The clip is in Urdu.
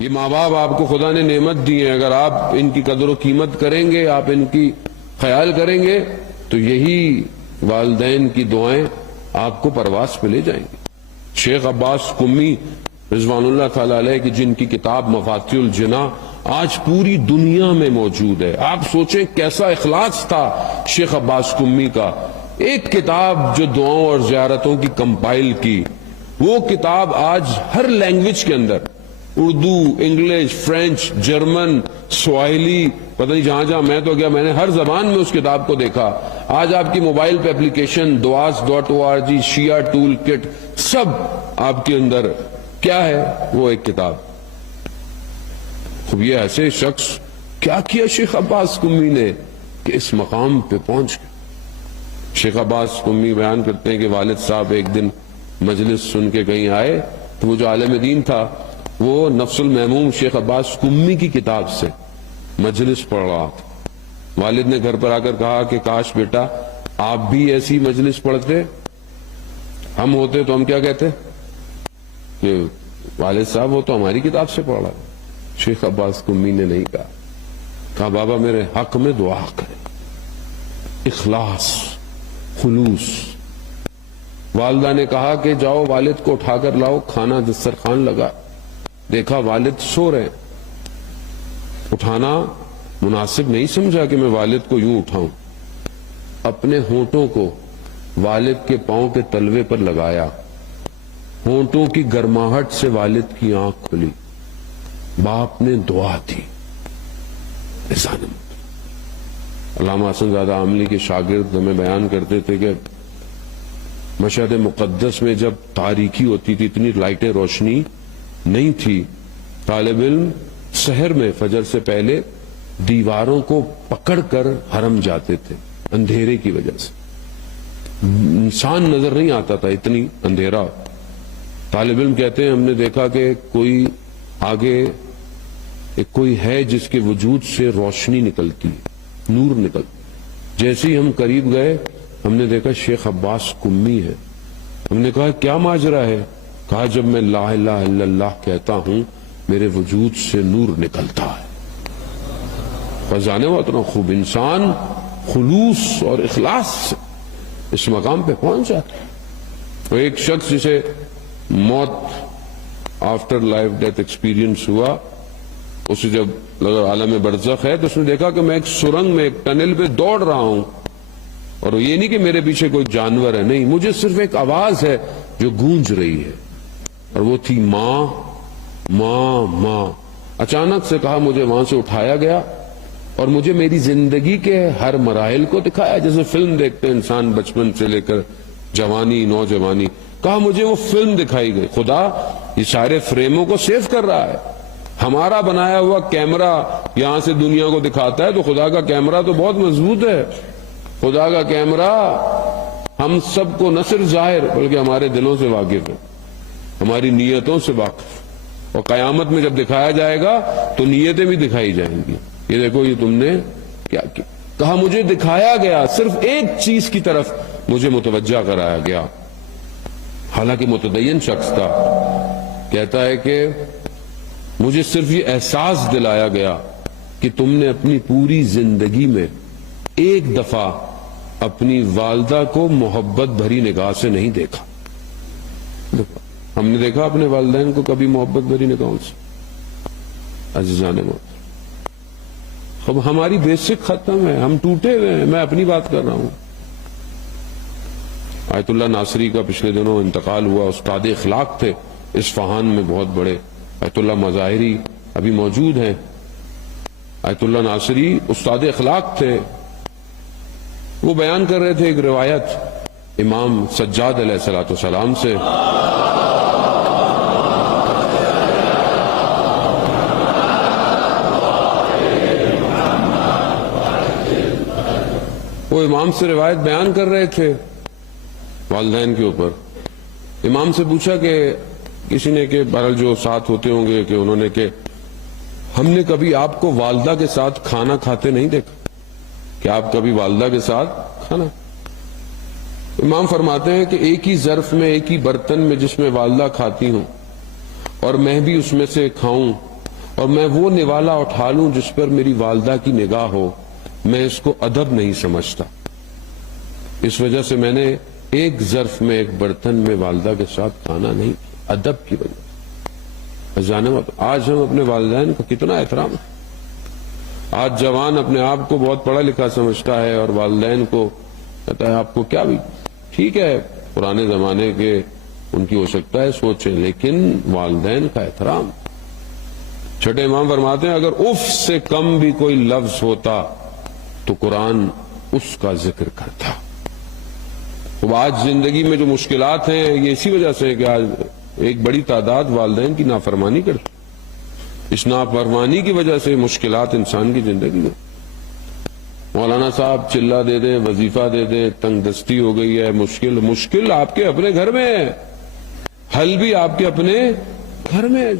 یہ ماں باپ آپ کو خدا نے نعمت دی ہے، اگر آپ ان کی قدر و قیمت کریں گے، آپ ان کی خیال کریں گے تو یہی والدین کی دعائیں آپ کو پرواز پہ لے جائیں گے۔ شیخ عباس قمی رضوان اللہ تعالی علیہ کی جن کی کتاب مفاتیح الجناح آج پوری دنیا میں موجود ہے، آپ سوچیں کیسا اخلاص تھا شیخ عباس قمی کا۔ ایک کتاب جو دعاؤں اور زیارتوں کی کمپائل کی، وہ کتاب آج ہر لینگویج کے اندر، اردو، انگلش، فرینچ، جرمن، سواحلی، پتہ نہیں جہاں جہاں میں تو گیا میں نے ہر زبان میں اس کتاب کو دیکھا۔ آج آپ کی موبائل پہ اپلیکیشن duas.org، شیعہ ٹول کٹ، سب آپ کے اندر کیا ہے؟ وہ ایک کتاب۔ خب یہ ایسے شخص کیا کیا شیخ عباس قمی نے کہ اس مقام پہ پہنچ گئے۔ شیخ عباس قمی بیان کرتے ہیں کہ والد صاحب ایک دن مجلس سن کے کہیں آئے تو وہ جو عالم دین تھا وہ نفس المحموم شیخ عباس قمی کی کتاب سے مجلس پڑھ رہا تھا۔ والد نے گھر پر آ کر کہا کہ کاش بیٹا آپ بھی ایسی مجلس پڑھتے، ہم ہوتے تو ہم کیا کہتے کہ والد صاحب وہ تو ہماری کتاب سے پڑھ رہا ہے۔ شیخ عباس قمی نے نہیں کہا بابا میرے حق میں دعا کریں، اخلاص، خلوص۔ والدہ نے کہا کہ جاؤ والد کو اٹھا کر لاؤ، کھانا دسترخوان لگا، دیکھا والد سو رہے، اٹھانا مناسب نہیں سمجھا کہ میں والد کو یوں اٹھاؤں، اپنے ہونٹوں کو والد کے پاؤں کے تلوے پر لگایا، ہونٹوں کی گرماہٹ سے والد کی آنکھ کھلی، باپ نے دعا دی۔ علامہ حسن زادہ عاملی کے شاگرد ہمیں بیان کرتے تھے کہ مشہد مقدس میں جب تاریکی ہوتی تھی، اتنی لائٹیں روشنی نہیں تھی، طالب علم سحر میں فجر سے پہلے دیواروں کو پکڑ کر حرم جاتے تھے اندھیرے کی وجہ سے، انسان نظر نہیں آتا تھا، اتنی اندھیرا۔ طالب علم کہتے ہیں ہم نے دیکھا کہ کوئی آگے کوئی ہے جس کے وجود سے روشنی نکلتی، نور نکلتی۔ جیسے ہی ہم قریب گئے ہم نے دیکھا شیخ عباس قمی ہے۔ ہم نے کہا کیا ماجرا ہے؟ کہا جب میں لا الہ الا اللہ کہتا ہوں میرے وجود سے نور نکلتا ہے۔ فضانے اتنا خوب انسان خلوص اور اخلاص سے اس مقام پہ پہنچ جاتا ہے۔ تو ایک شخص جسے موت آفٹر لائف ڈیتھ ایکسپیرینس ہوا، اسے جب لگا عالم برزخ ہے تو اس نے دیکھا کہ میں ایک سرنگ میں، ایک ٹنل پہ دوڑ رہا ہوں، اور یہ نہیں کہ میرے پیچھے کوئی جانور ہے، نہیں، مجھے صرف ایک آواز ہے جو گونج رہی ہے، اور وہ تھی ماں ماں ماں۔ اچانک سے کہا مجھے وہاں سے اٹھایا گیا اور مجھے میری زندگی کے ہر مراحل کو دکھایا، جیسے فلم دیکھتے ہیں انسان بچپن سے لے کر جوانی، نوجوانی۔ کہا مجھے وہ فلم دکھائی گئی، خدا یہ سارے فریموں کو سیو کر رہا ہے۔ ہمارا بنایا ہوا کیمرہ یہاں سے دنیا کو دکھاتا ہے، تو خدا کا کیمرہ تو بہت مضبوط ہے۔ خدا کا کیمرہ ہم سب کو نہ صرف ظاہر بلکہ ہمارے دلوں سے واقف ہے، ہماری نیتوں سے واقف، اور قیامت میں جب دکھایا جائے گا تو نیتیں بھی دکھائی جائیں گی۔ یہ دیکھو یہ تم نے کیا کیا۔ کہا مجھے دکھایا گیا، صرف ایک چیز کی طرف مجھے متوجہ کرایا گیا، حالانکہ متدین شخص تھا۔ کہتا ہے کہ مجھے صرف یہ احساس دلایا گیا کہ تم نے اپنی پوری زندگی میں ایک دفعہ اپنی والدہ کو محبت بھری نگاہ سے نہیں دیکھا۔ ہم نے دیکھا اپنے والدین کو کبھی محبت بھری نگاہوں سے؟ عزیزان موت، اب ہماری بیسک ختم ہے، ہم ٹوٹے ہوئے ہیں۔ میں اپنی بات کر رہا ہوں۔ آیت اللہ ناصری کا پچھلے دنوں انتقال ہوا، استاد اخلاق تھے اصفہان میں بہت بڑے۔ آیت اللہ مظاہری ابھی موجود ہیں۔ آیت اللہ ناصری استاد اخلاق تھے، وہ بیان کر رہے تھے ایک روایت امام سجاد علیہ السلام سے۔ وہ امام سے روایت بیان کر رہے تھے والدین کے اوپر۔ امام سے پوچھا کہ کسی نے کہ بہرحال جو ساتھ ہوتے ہوں گے کہ انہوں نے کہ ہم نے کبھی آپ کو والدہ کے ساتھ کھانا کھاتے نہیں دیکھا، کہ آپ کبھی والدہ کے ساتھ کھانا؟ امام فرماتے ہیں کہ ایک ہی ظرف میں، ایک ہی برتن میں جس میں والدہ کھاتی ہوں اور میں بھی اس میں سے کھاؤں، اور میں وہ نوالا اٹھا لوں جس پر میری والدہ کی نگاہ ہو، میں اس کو ادب نہیں سمجھتا. اس وجہ سے میں نے ایک ظرف میں ایک برتن میں والدہ کے ساتھ کھانا نہیں، ادب کی وجہ سے. جانے آج ہم اپنے والدین کا کتنا احترام ہے. آج جوان اپنے آپ کو بہت پڑھا لکھا سمجھتا ہے اور والدین کو کہتا ہے آپ کو کیا بھی. ٹھیک ہے پرانے زمانے کے ان کی ہو سکتا ہے سوچیں، لیکن والدین کا احترام. چھٹے امام فرماتے ہیں اگر اف سے کم بھی کوئی لفظ ہوتا تو قرآن اس کا ذکر کرتا. تو آج زندگی میں جو مشکلات ہیں یہ اسی وجہ سے کہ آج ایک بڑی تعداد والدین کی نافرمانی کرتی. اس نافرمانی کی وجہ سے مشکلات انسان کی زندگی میں. مولانا صاحب چلہ دے دیں، وظیفہ دے دیں، تنگ دستی ہو گئی ہے، مشکل آپ کے اپنے گھر میں ہے، حل بھی آپ کے اپنے گھر میں ہے.